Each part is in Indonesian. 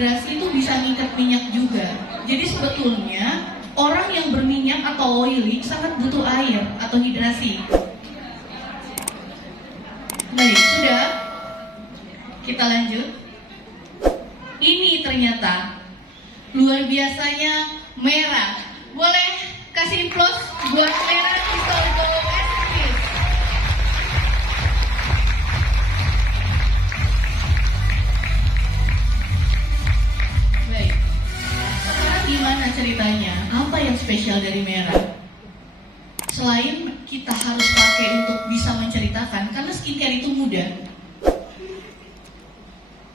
dehidrasi itu bisa ngikat minyak juga. Jadi sebetulnya orang yang berminyak atau oily sangat butuh air atau hidrasi. Baik, sudah. Kita lanjut. Ini ternyata luar biasanya merah. Boleh kasih applause buat merah Crystal Glow Essences. Baik. Sekarang gimana ceritanya? Apa yang spesial dari merah? Selain kita harus pakai untuk bisa menceritakan, karena skincare itu mudah.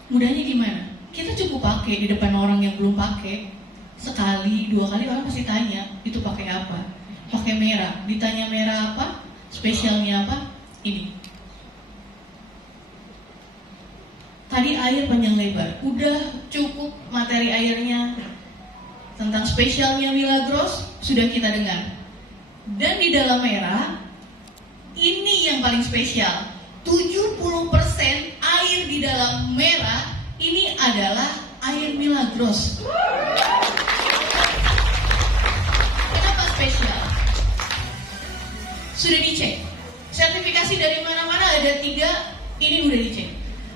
Mudahnya gimana? Kita cukup pakai di depan orang yang belum pakai. Sekali, dua kali orang pasti tanya, itu pakai apa? Pakai merah. Ditanya merah apa? Spesialnya apa? Ini. Tadi air panjang lebar. Udah cukup materi airnya. Tentang spesialnya Milagros sudah kita dengar. Dan di dalam merah, ini yang paling spesial. 70% air di dalam merah ini adalah air Milagros. Kenapa spesial? Sudah dicek. Sertifikasi dari mana-mana ada 3, ini udah dicek.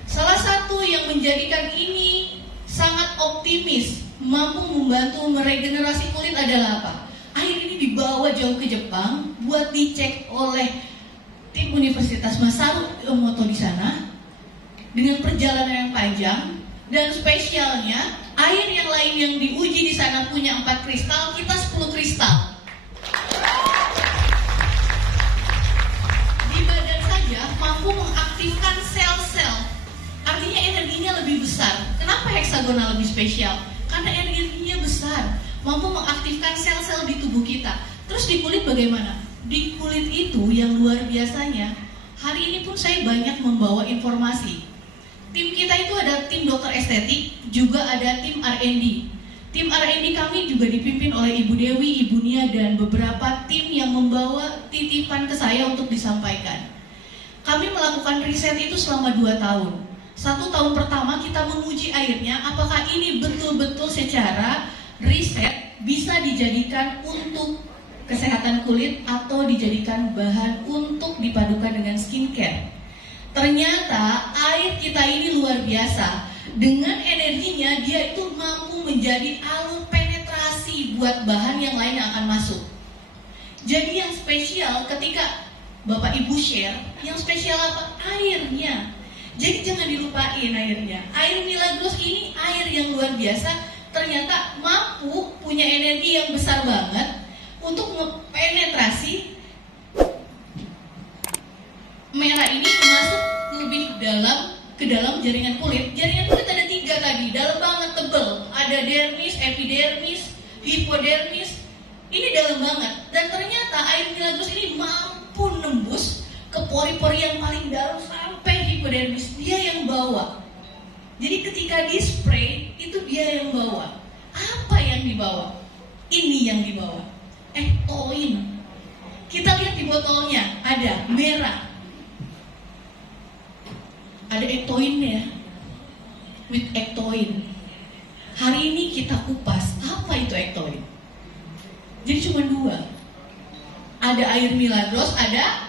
Salah satu yang menjadikan ini sangat optimis, mampu membantu meregenerasi kulit adalah apa? Air ini dibawa jauh ke Jepang buat dicek oleh tim Universitas Masaru Emoto di sana dengan perjalanan yang panjang. Dan spesialnya, air yang lain yang diuji di sana punya 4 kristal, kita 10 kristal. Di badan saja mampu mengaktifkan sel-sel. Artinya energinya lebih besar. Kenapa heksagonal lebih spesial? Karena energinya besar, mampu mengaktifkan sel-sel di tubuh kita. Terus di kulit bagaimana? Di kulit itu yang luar biasanya, hari ini pun saya banyak membawa informasi. Tim kita itu ada tim dokter estetik, juga ada tim R&D. Tim R&D kami juga dipimpin oleh Ibu Dewi, Ibu Nia, dan beberapa tim yang membawa titipan ke saya untuk disampaikan. Kami melakukan riset itu selama 2 tahun. 1 tahun pertama kita menguji airnya, apakah ini betul-betul secara riset bisa dijadikan untuk kesehatan kulit atau dijadikan bahan untuk dipadukan dengan skincare. Ternyata air kita ini luar biasa. Dengan energinya dia itu mampu menjadi alur penetrasi buat bahan yang lain yang akan masuk. Jadi yang spesial ketika Bapak Ibu share, yang spesial apa? Airnya. Jadi jangan dilupain airnya. Air Milagros ini air yang luar biasa. Ternyata mampu punya energi yang besar banget untuk mempenetrasi merah ini masuk lebih ke dalam jaringan kulit. Jaringan kulit ada 3 tadi, dalam banget, tebel. Ada dermis, epidermis, hipodermis. Ini dalam banget. Dan ternyata air Milagros ini mampu nembus ke pori-pori yang paling dalam sampai hipodermis. Dia yang bawa. Jadi ketika di spray itu dia yang bawa. Apa yang dibawa? Ini yang dibawa. Ectoin. Kita lihat di botolnya ada merah. Ada ectoinnya, with ectoin. Hari ini kita kupas, apa itu ectoin? Jadi cuma 2. Ada air Milagros, ada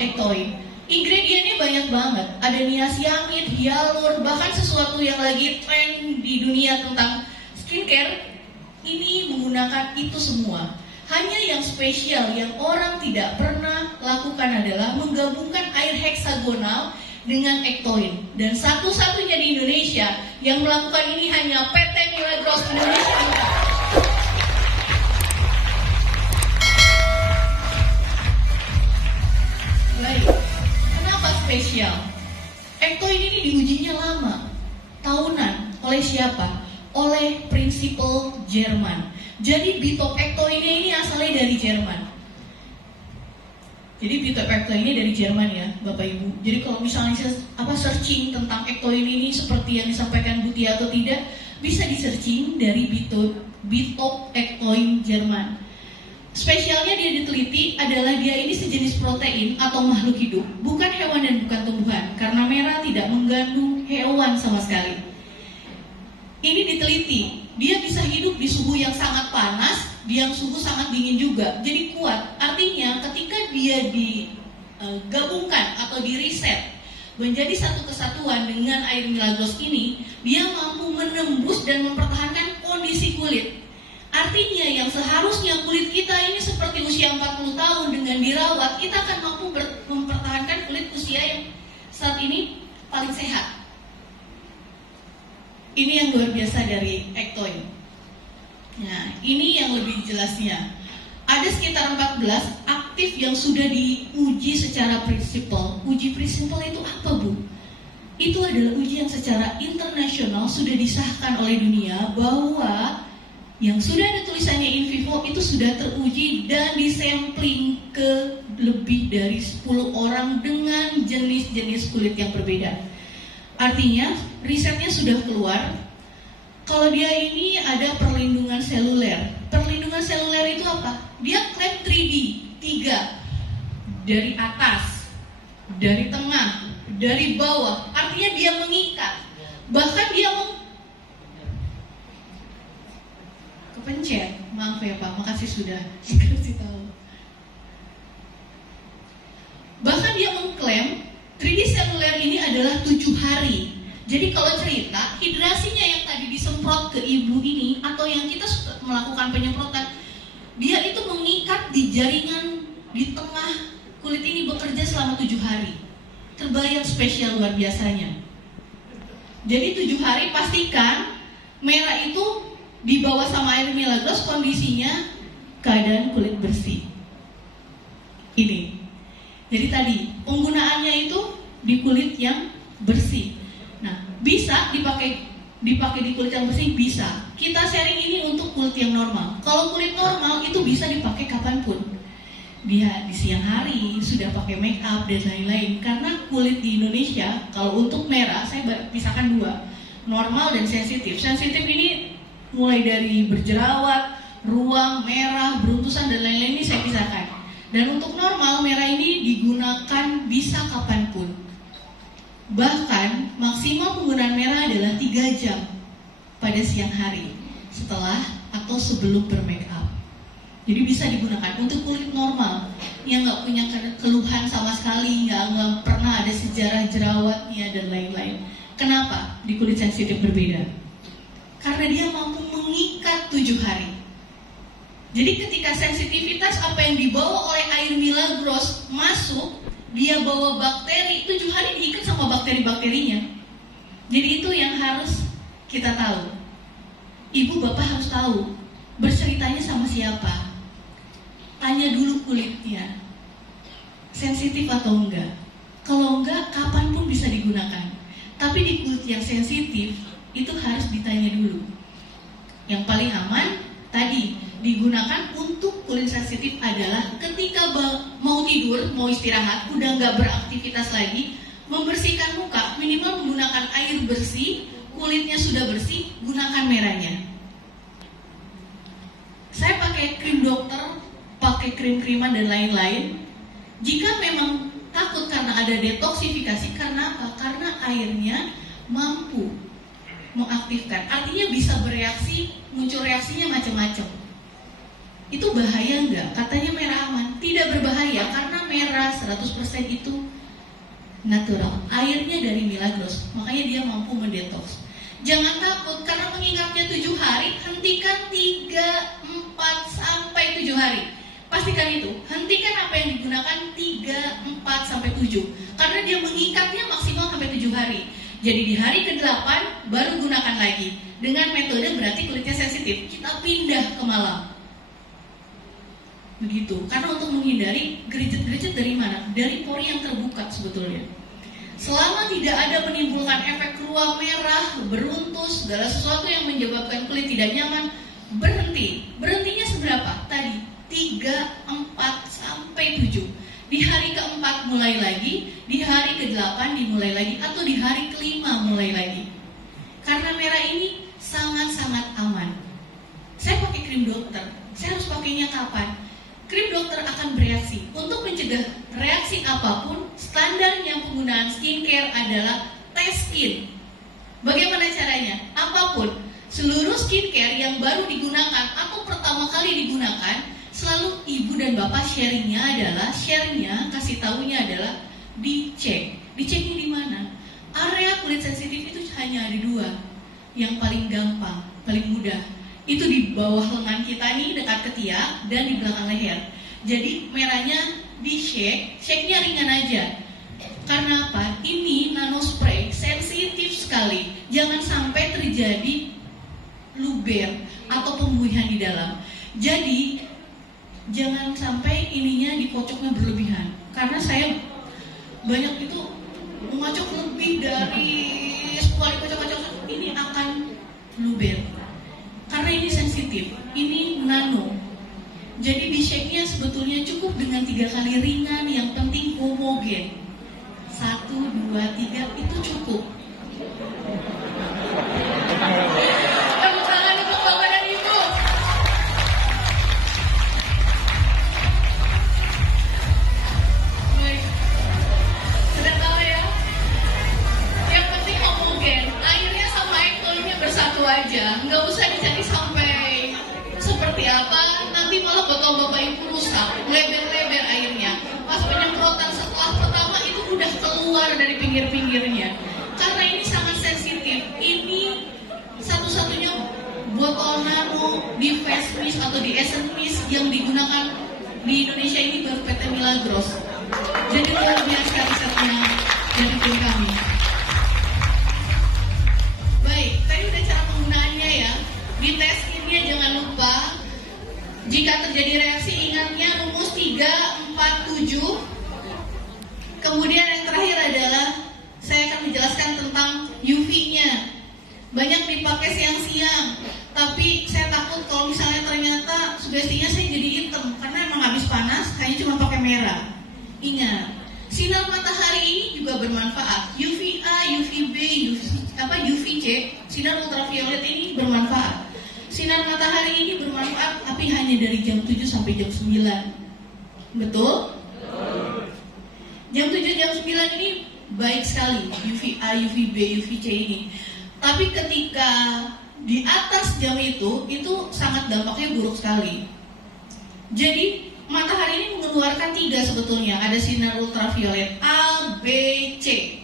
ectoin. Ingredientnya banyak banget. Ada niacinamide, hyalur, bahkan sesuatu yang lagi tren di dunia tentang skincare, ini menggunakan itu semua. Hanya yang spesial, yang orang tidak pernah lakukan adalah menggabungkan air heksagonal dengan ectoin. Dan satu-satunya di Indonesia yang melakukan ini hanya PT Milagros Indonesia. Baik, kenapa spesial? Ectoin ini diujinya lama, tahunan. Oleh siapa? Oleh prinsipal Jerman. Jadi Bitop-Ectoinnya ini asalnya dari Jerman. Jadi Bitop-Ectoin ini dari Jerman ya, Bapak Ibu. Jadi kalau misalnya searching tentang ectoin ini seperti yang disampaikan Bu Tia atau tidak, bisa di-searching dari Bitop-Ectoin Jerman. Spesialnya dia diteliti adalah dia ini sejenis protein atau makhluk hidup, bukan hewan dan bukan tumbuhan, karena merah tidak mengandung hewan sama sekali. Ini diteliti, dia bisa hidup di suhu yang sangat panas, di yang suhu sangat dingin juga, jadi kuat. Artinya ketika dia digabungkan atau diriset menjadi satu kesatuan dengan air Milagros ini, dia mampu menembus dan mempertahankan kondisi kulit. Artinya yang seharusnya kulit kita ini seperti usia 40 tahun dengan dirawat, kita akan mampu mempertahankan kulit usia yang saat ini paling sehat. Ini yang luar biasa dari Ektoin. Nah, ini yang lebih jelasnya. Ada sekitar 14 aktif yang sudah diuji secara prinsipal. Uji prinsipal itu apa, Bu? Itu adalah uji yang secara internasional sudah disahkan oleh dunia bahwa yang sudah ada tulisannya in vivo itu sudah teruji dan disampling ke lebih dari 10 orang dengan jenis-jenis kulit yang berbeda. Artinya risetnya sudah keluar. Kalau dia ini ada perlindungan seluler. Perlindungan seluler itu apa? Dia klaim 3D, 3 dari atas, dari tengah, dari bawah. Artinya dia mengikat. Bahkan dia kepencet. Maaf ya Pak, makasih sudah dikasih tahu. Bahkan dia mengklaim 3D seluler ini adalah 7 hari. Jadi kalau cerita, hidrasinya yang tadi disemprot ke ibu ini, atau yang kita melakukan penyemprotan, dia itu mengikat di jaringan di tengah kulit ini bekerja selama 7 hari. Terbayang spesial luar biasanya. Jadi 7 hari pastikan merah itu dibawa sama air Milagros, kondisinya keadaan kulit bersih. Ini. Jadi tadi penggunaannya itu di kulit yang bersih. Nah, bisa dipakai di kulit yang bersih, bisa. Kita sharing ini untuk kulit yang normal. Kalau kulit normal itu bisa dipakai kapanpun. Dia di siang hari sudah pakai make up dan lain-lain. Karena kulit di Indonesia kalau untuk merah saya pisahkan 2, normal dan sensitif. Sensitif ini mulai dari berjerawat, ruam, merah, beruntusan dan lain-lain ini saya pisahkan. Dan untuk normal, merah ini digunakan bisa kapanpun. Bahkan maksimal penggunaan merah adalah 3 jam pada siang hari setelah atau sebelum bermake up. Jadi bisa digunakan untuk kulit normal yang nggak punya keluhan sama sekali, nggak pernah ada sejarah jerawatnya dan lain-lain. Kenapa di kulit sensitif berbeda? Karena dia mampu mengikat 7 hari. Jadi ketika sensitivitas apa yang dibawa oleh air Milagros masuk, dia bawa bakteri, 7 hari diikat sama bakteri-bakterinya. Jadi itu yang harus kita tahu. Ibu bapak harus tahu, berceritanya sama siapa. Tanya dulu kulitnya, sensitif atau enggak. Kalau enggak, kapanpun bisa digunakan. Tapi di kulit yang sensitif, itu harus ditanya dulu. Yang paling aman, tadi, digunakan untuk kulit sensitif adalah ketika mau tidur, mau istirahat, udah nggak beraktivitas lagi, membersihkan muka, minimal menggunakan air bersih, kulitnya sudah bersih, gunakan merahnya. Saya pakai krim dokter, pakai krim-kriman dan lain-lain. Jika memang takut karena ada detoksifikasi, karena apa? Karena airnya mampu mengaktifkan, artinya bisa bereaksi, muncul reaksinya macam-macam. Itu bahaya enggak? Katanya merah aman. Tidak berbahaya karena merah 100% itu natural. Airnya dari Milagros, makanya dia mampu mendetoks. Jangan takut karena mengingatnya 7 hari, hentikan 3, 4, sampai 7 hari. Pastikan itu, hentikan apa yang digunakan 3, 4, sampai 7. Karena dia mengikatnya maksimal sampai 7 hari. Jadi di hari ke-8 baru gunakan lagi. Dengan metode berarti kulitnya sensitif, kita pindah ke malam. Begitu, karena untuk menghindari gericet-gericet dari mana? Dari pori yang terbuka sebetulnya. Selama tidak ada menimbulkan efek ruam merah, beruntus, segala sesuatu yang menyebabkan kulit tidak nyaman, berhenti. Berhentinya seberapa? Tadi 3, 4, sampai 7. Di hari ke-4 mulai lagi, di hari ke-8 dimulai lagi, atau di hari ke-5 mulai lagi. Karena merah ini sangat-sangat aman. Saya pakai krim dokter, saya harus pakainya kapan? Krim dokter akan bereaksi. Untuk mencegah reaksi apapun, standarnya penggunaan skincare adalah tes skin. Bagaimana caranya? Apapun. seluruh skincare yang baru digunakan atau pertama kali digunakan, selalu ibu dan bapak sharingnya kasih tahunya adalah dicek. Diceknya di mana? Area kulit sensitif itu hanya ada dua, yang paling gampang, paling mudah. Itu di bawah lengan kita nih, dekat ketiak, dan di belakang leher. Jadi merahnya di shake-nya ringan aja. Karena apa? Ini nano spray sensitif sekali. Jangan sampai terjadi luber atau pembuihan di dalam. Jadi jangan sampai ininya dikocoknya berlebihan. Karena saya banyak itu mengocok lebih dari 10 kali kocok-kocok, ini akan luber. Karena ini sensitif, ini nano. Jadi di shake-nya sebetulnya cukup dengan 3 kali ringan, yang penting homogen. 1, 2, 3 itu cukup. Tepuk tangan untuk Bapak dan Ibu. Baik. Sudah tahu ya? Yang penting homogen. Airnya sama ekologinya bersatu aja. Nggak usah dicari sampai seperti apa. Nanti malah botol Bapak Ibu rusak. Leber-leber airnya. Pas penyemprotan setelah pertama itu udah keluar dari pinggir-pinggirnya. Karena ini sangat sensitif. Ini satu-satunya botol nano di face mist atau di essence mist yang digunakan di Indonesia ini baru PT Milagros. Jadi luar biasa risetnya dari tim kami. Baik, tadi udah cara penggunaannya ya. Di tes skinnya jangan lupa, jika terjadi reaksi ingatnya rumus 3, 4, 7. Kemudian yang terakhir adalah saya akan menjelaskan tentang UV-nya. Banyak dipakai siang-siang, tapi saya takut kalau misalnya ternyata sugestinya saya jadi hitam karena emang habis panas, hanya cuma pakai merah. Ingat, sinar matahari ini juga bermanfaat. UVA, UVB, UVC, sinar ultraviolet ini bermanfaat. Sinar matahari ini bermanfaat, tapi hanya dari jam 7 sampai jam 9. Betul? Jam 7, jam 9 ini baik sekali, UVA, UVB, UVC ini. Tapi ketika di atas jam itu sangat dampaknya buruk sekali. Jadi matahari ini mengeluarkan 3 sebetulnya. Ada sinar ultraviolet A, B, C.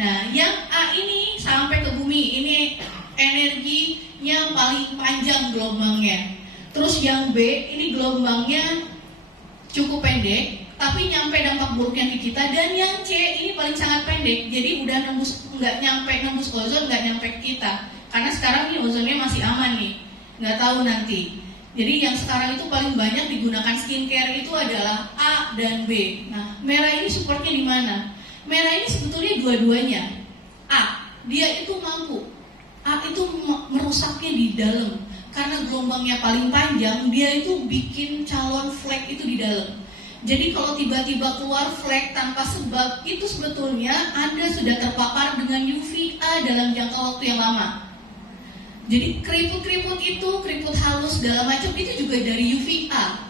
Nah, yang A ini sampai ke bumi, ini energinya paling panjang gelombangnya. Terus yang B ini gelombangnya cukup pendek, tapi nyampe dampak buruknya ke kita. Dan yang C ini paling sangat pendek, jadi udah nembus ozon, nggak nyampe ke kita. Karena sekarang nih ozonnya masih aman nih, nggak tahu nanti. Jadi yang sekarang itu paling banyak digunakan skincare itu adalah A dan B. Nah, merah ini supportnya di mana? Merah ini sebetulnya dua-duanya. A, dia itu mampu. A itu merusaknya di dalam. Karena gelombangnya paling panjang, dia itu bikin calon flek itu di dalam. Jadi kalau tiba-tiba keluar flek tanpa sebab, itu sebetulnya Anda sudah terpapar dengan UVA dalam jangka waktu yang lama. Jadi keriput-keriput itu, keriput halus segala macam itu juga dari UVA.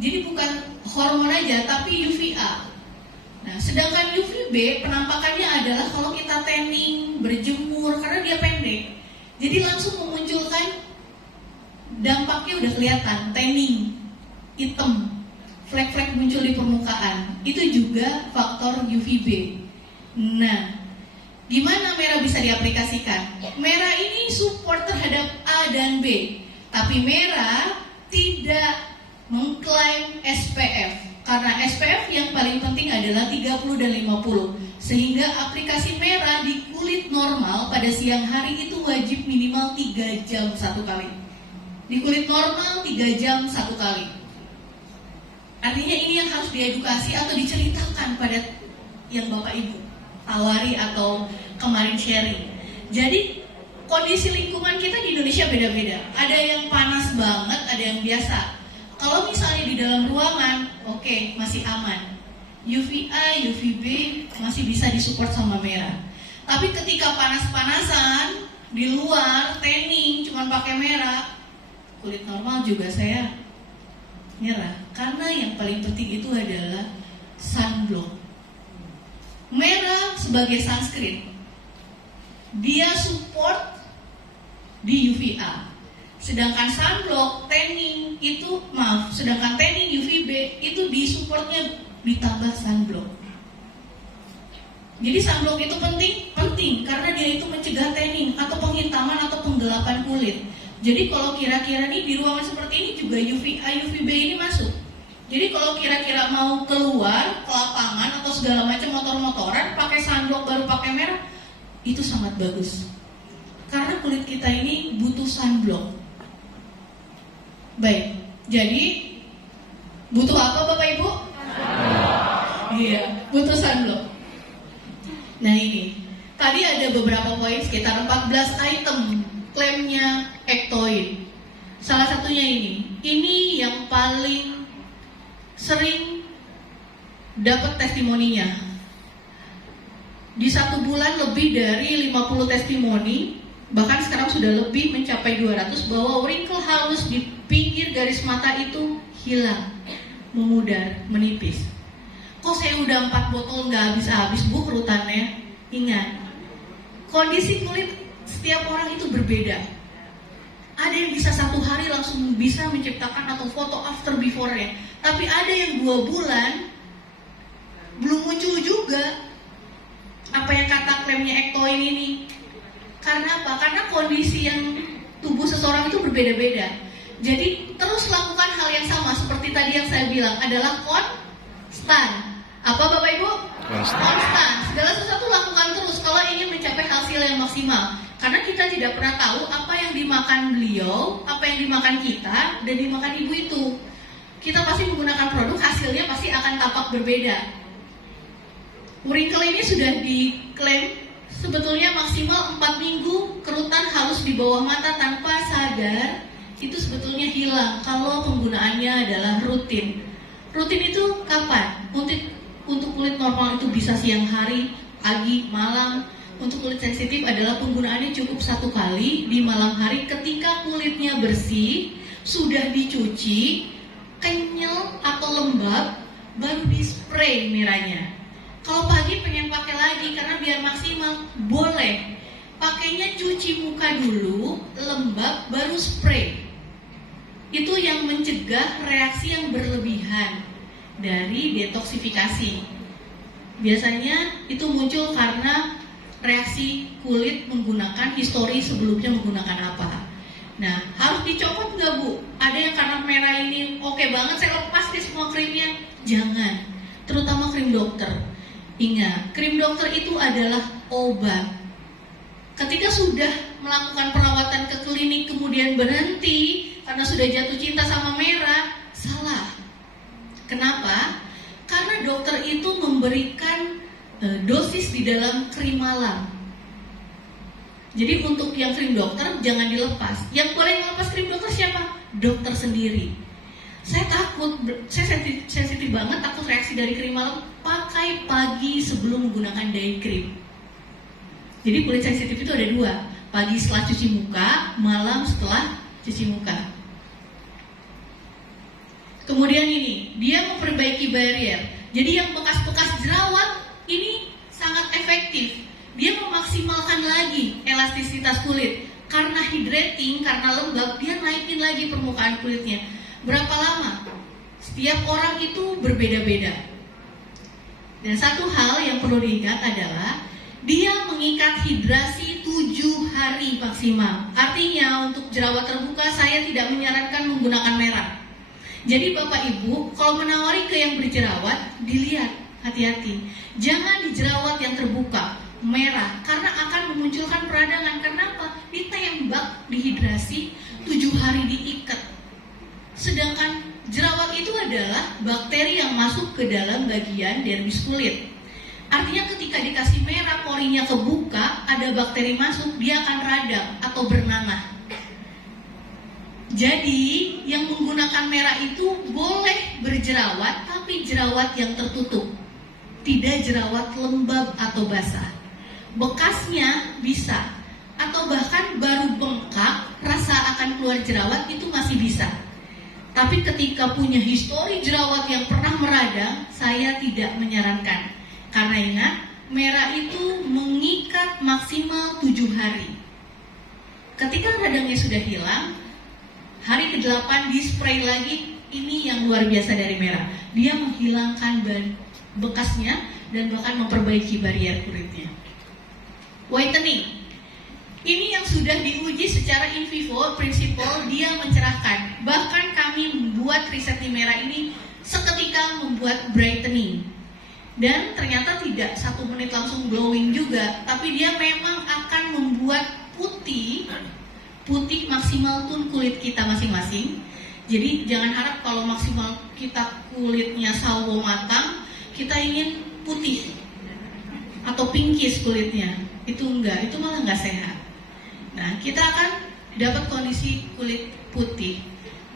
Jadi bukan hormon aja, tapi UVA. Nah, sedangkan UVB penampakannya adalah kalau kita tanning, berjemur, karena dia pendek. Jadi langsung memunculkan dampaknya udah kelihatan, tanning, hitam, flek-flek muncul di permukaan. Itu juga faktor UVB. Nah, gimana merah bisa diaplikasikan? Merah ini support terhadap A dan B, tapi merah tidak mengklaim SPF. Karena SPF yang paling penting adalah 30 dan 50. Sehingga aplikasi merah di kulit normal pada siang hari itu wajib minimal 3 jam 1 kali. Di kulit normal 3 jam 1 kali. Artinya ini yang harus diedukasi atau diceritakan pada yang Bapak Ibu tawari atau kemarin sharing. Jadi kondisi lingkungan kita di Indonesia beda-beda. Ada yang panas banget, ada yang biasa. Kalau misalnya di dalam ruangan, oke, masih aman. UVA, UVB masih bisa disupport sama merah. Tapi ketika panas-panasan di luar, tanning cuma pakai merah, kulit normal juga saya nyerah. Karena yang paling penting itu adalah sunblock. Merah sebagai sunscreen, dia support di UVA. Sedangkan sunblock, tanning sedangkan tanning UVB itu di supportnya ditambah sunblock. Jadi sunblock itu penting karena dia itu mencegah tanning atau penghitaman atau penggelapan kulit. Jadi kalau kira-kira nih di ruangan seperti ini juga UVA, UVB ini masuk. Jadi kalau kira-kira mau keluar ke lapangan atau segala macam motor-motoran pakai sunblock baru pakai merah, itu sangat bagus. Karena kulit kita ini butuh sunblock. Baik, jadi butuh apa Bapak Ibu? Iya, butuh sunblock. Nah ini, tadi ada beberapa poin, sekitar 14 item klaimnya Ectoin. Salah satunya ini yang paling sering dapat testimoninya. Di 1 bulan lebih dari 50 testimoni, bahkan sekarang sudah lebih mencapai 200 bahwa wrinkle halus di pinggir garis mata itu hilang, memudar, menipis. Kok saya udah 4 botol nggak habis-habis Bu kerutannya? Ingat, kondisi kulit setiap orang itu berbeda. Ada yang bisa 1 hari langsung bisa menciptakan atau foto after before-nya. Tapi ada yang 2 bulan belum muncul juga apa yang kata klaimnya Ectoin ini. Karena apa? Karena kondisi yang tubuh seseorang itu berbeda-beda. Jadi terus lakukan hal yang sama seperti tadi yang saya bilang adalah konstan. Apa Bapak Ibu? Konstan. Segala sesuatu lakukan terus kalau ingin mencapai hasil yang maksimal. Karena kita tidak pernah tahu apa yang dimakan beliau, apa yang dimakan kita, dan dimakan ibu itu. Kita pasti menggunakan produk, hasilnya pasti akan tampak berbeda. Wrinkle ini sudah diklaim sebetulnya maksimal 4 minggu kerutan halus di bawah mata tanpa sadar itu sebetulnya hilang kalau penggunaannya adalah rutin. Rutin itu kapan? Untuk kulit normal itu bisa siang hari, pagi, malam. Untuk kulit sensitif adalah penggunaannya cukup 1 kali di malam hari ketika kulitnya bersih, sudah dicuci, kenyal atau lembab, baru di spray merahnya. Kalau pagi pengen pakai lagi karena biar maksimal, boleh. Pakainya cuci muka dulu, lembab, baru spray. Itu yang mencegah reaksi yang berlebihan dari detoksifikasi. Biasanya itu muncul karena reaksi kulit menggunakan histori sebelumnya menggunakan apa. Nah, harus dicopot nggak Bu? Ada yang karena merah ini oke banget, saya lepas deh semua krimnya. Jangan, terutama krim dokter. Ingat, krim dokter itu adalah obat. Ketika sudah melakukan perawatan ke klinik kemudian berhenti karena sudah jatuh cinta sama merah, salah. Kenapa? Karena dokter itu memberikan dosis di dalam krim malam. Jadi untuk yang krim dokter jangan dilepas. Yang boleh melepas krim dokter siapa? Dokter sendiri. Saya takut, saya sensitif banget takut reaksi dari krim malam. Pakai pagi sebelum menggunakan day cream. Jadi kulit sensitif itu ada 2, pagi setelah cuci muka, malam setelah cuci muka. Kemudian ini, dia memperbaiki barrier. Jadi yang bekas-bekas jerawat ini sangat efektif. Dia memaksimalkan lagi elastisitas kulit. Karena hydrating, karena lembab, dia naikin lagi permukaan kulitnya. Berapa lama? Setiap orang itu berbeda-beda. Dan satu hal yang perlu diingat adalah dia mengikat hidrasi 7 hari maksimal. Artinya untuk jerawat terbuka saya tidak menyarankan menggunakan merah. Jadi Bapak Ibu kalau menawari ke yang berjerawat, dilihat, hati-hati. Jangan di jerawat yang terbuka, merah, karena akan memunculkan peradangan. Kenapa? Ditembak, dihidrasi, 7 hari diikat. Sedangkan jerawat itu adalah bakteri yang masuk ke dalam bagian dermis kulit. Artinya ketika dikasih merah, porinya kebuka, ada bakteri masuk, dia akan radang atau bernanah. Jadi yang menggunakan merah itu boleh berjerawat, tapi jerawat yang tertutup. Tidak jerawat lembab atau basah. Bekasnya bisa, atau bahkan baru bengkak, rasa akan keluar jerawat itu masih bisa. Tapi ketika punya histori jerawat yang pernah meradang, saya tidak menyarankan. Karena ingat, merah itu mengikat maksimal 7 hari. Ketika radangnya sudah hilang, hari ke-8 di spray lagi. Ini yang luar biasa dari merah. Dia menghilangkan bekasnya dan bahkan memperbaiki barrier kulitnya. Whitening. Ini yang sudah diuji secara in vivo, prinsipal dia mencerahkan. Bahkan kami membuat riset di merah ini seketika membuat brightening. Dan ternyata tidak 1 menit langsung glowing juga, tapi dia memang akan membuat putih maksimal tone kulit kita masing-masing. Jadi jangan harap kalau maksimal kita kulitnya salwo matang, kita ingin putih atau pinkish kulitnya. Itu enggak, itu malah enggak sehat. Nah, kita akan dapat kondisi kulit putih,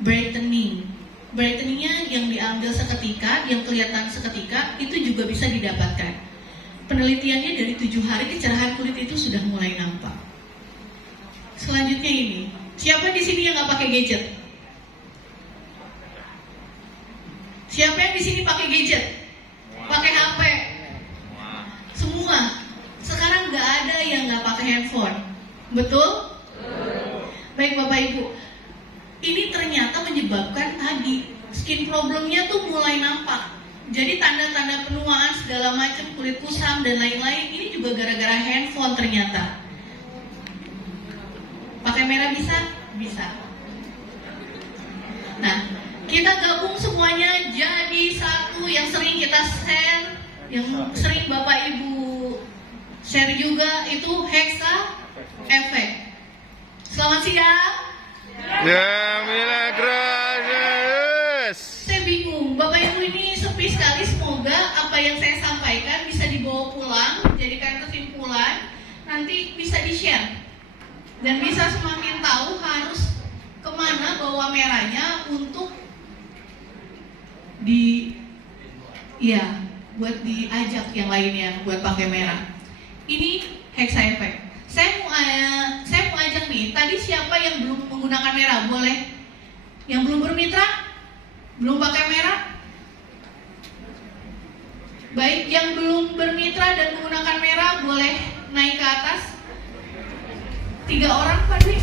brightening. Brightening-nya yang diambil seketika, yang kelihatan seketika, itu juga bisa didapatkan. Penelitiannya dari 7 hari kecerahan kulit itu sudah mulai nampak. Selanjutnya ini, siapa di sini yang nggak pakai gadget? Siapa yang di sini pakai gadget? Pakai HP? Semua. Sekarang nggak ada yang nggak pakai handphone. Betul? Baik Bapak Ibu. Ini ternyata menyebabkan tadi skin problemnya tuh mulai nampak. Jadi tanda-tanda penuaan segala macam, kulit kusam dan lain-lain, ini juga gara-gara handphone ternyata. Pakai merah bisa? Bisa. Nah, kita gabung semuanya jadi satu yang sering kita share, yang sering Bapak Ibu share juga, itu Hexa Efek. Selamat siang. Ya, Milagros. Saya bingung, Bapak Ibu ini sepi sekali. Semoga apa yang saya sampaikan bisa dibawa pulang, jadikan kesimpulan, nanti bisa di-share. Dan bisa semakin tahu harus kemana bawa merahnya untuk buat diajak yang lainnya buat pakai merah. Ini Hexa Efek. Saya mau ajak nih. Tadi siapa yang belum menggunakan merah? Boleh. Yang belum bermitra? Belum pakai merah? Baik, yang belum bermitra dan menggunakan merah boleh naik ke atas. 3 orang, Pak Dwi.